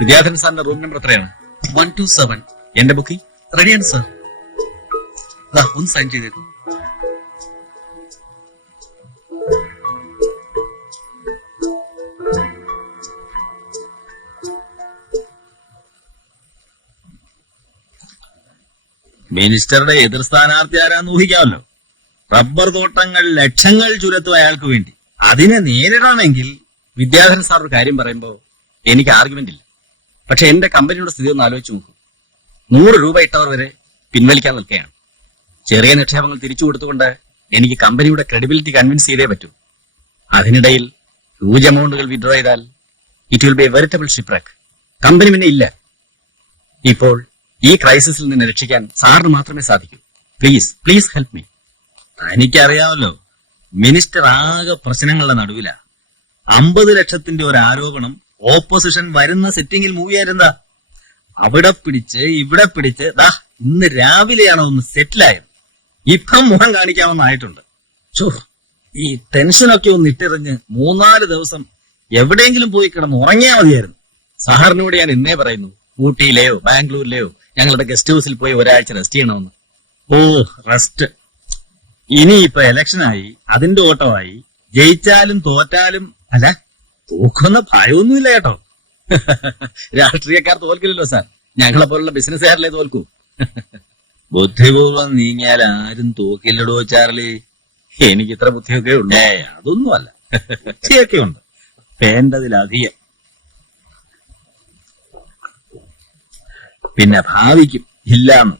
വിദ്യാധരൻ സാറിന്റെ room number എത്രയാണ്? 127. എന്റെ ബുക്കിംഗ് റെഡിയാണ് സർ. ഒന്ന് സൈൻ ചെയ്തേക്കും. മിനിസ്റ്ററുടെ എതിർ സ്ഥാനാർത്ഥി ആരാന്ന് ഊഹിക്കാമല്ലോ. റബ്ബർ തോട്ടങ്ങൾ ലക്ഷങ്ങൾ ചുരത്തും അയാൾക്ക് വേണ്ടി. അതിനെ നേരിടണമെങ്കിൽ വിദ്യാധരൻ സാർ ഒരു കാര്യം പറയുമ്പോ എനിക്ക് ആർഗ്യുമെന്റ് ഇല്ല. പക്ഷെ എന്റെ കമ്പനിയുടെ സ്ഥിതി ഒന്ന് ആലോചിച്ച് നോക്കൂ. 100 രൂപ ഇട്ടവർ വരെ പിൻവലിക്കാൻ നിൽക്കുകയാണ്. ചെറിയ നിക്ഷേപങ്ങൾ തിരിച്ചു കൊടുത്തുകൊണ്ട് എനിക്ക് കമ്പനിയുടെ ക്രെഡിബിലിറ്റി കൺവിൻസ് ചെയ്തേ പറ്റൂ. അതിനിടയിൽ ഹ്യൂജ് എമൗണ്ടുകൾ വിഡ്രോ ചെയ്താൽ it will be a veritable shipwreck. Company പിന്നെ ഇല്ല. ഇപ്പോൾ ഈ ക്രൈസിസിൽ നിന്ന് രക്ഷിക്കാൻ സാറിന് മാത്രമേ സാധിക്കൂ. Please help me. എനിക്കറിയാമല്ലോ, മിനിസ്റ്റർ ആകെ പ്രശ്നങ്ങളുടെ നടുവില. 50 ലക്ഷത്തിന്റെ ഒരു ആരോപണം ഓപ്പോസിഷൻ വരുന്ന സിറ്റിംഗിൽ മൂവ് ചെയ്യായിരുന്ന അവിടെ പിടിച്ച് ഇവിടെ പിടിച്ച് ഇന്ന് രാവിലെയാണോ ഒന്ന് സെറ്റിലായത്. ഇപ്പം മുഖം കാണിക്കാമെന്നായിട്ടുണ്ട്. ഈ ടെൻഷനൊക്കെ ഒന്ന് ഇട്ടെറിഞ്ഞ് 3-4 ദിവസം എവിടെയെങ്കിലും പോയി കിടന്ന് ഉറങ്ങിയാൽ മതിയായിരുന്നു. സാറിനോട് ഞാൻ ഇന്നേ പറയുന്നു, ഊട്ടിയിലെയോ ബാംഗ്ലൂരിലെയോ ഞങ്ങളുടെ ഗസ്റ്റ് ഹൗസിൽ പോയി ഒരാഴ്ച റെസ്റ്റ് ചെയ്യണമെന്ന്. റെസ്റ്റ്. ഇനിയിപ്പൊ ഇലക്ഷനായി, അതിന്റെ ഓട്ടമായി. ജയിച്ചാലും തോറ്റാലും അല്ല, തോക്കുന്ന ഭയമൊന്നുമില്ല കേട്ടോ. രാഷ്ട്രീയക്കാർ തോൽക്കില്ലല്ലോ സാർ, ഞങ്ങളെ പോലുള്ള ബിസിനസ്സുകാരിലെ തോൽക്കൂ. ബുദ്ധിപൂർവ്വം നീങ്ങിയാൽ ആരും തോക്കില്ലടോ ചാർലി. എനിക്ക് ഇത്ര ബുദ്ധിയൊക്കെ ഉണ്ടേ? അതൊന്നുമല്ല, ബുദ്ധിയൊക്കെ ഉണ്ട്, വേണ്ടതിലധികം. പിന്നെ ഭാവിക്കും ഇല്ലാന്ന്.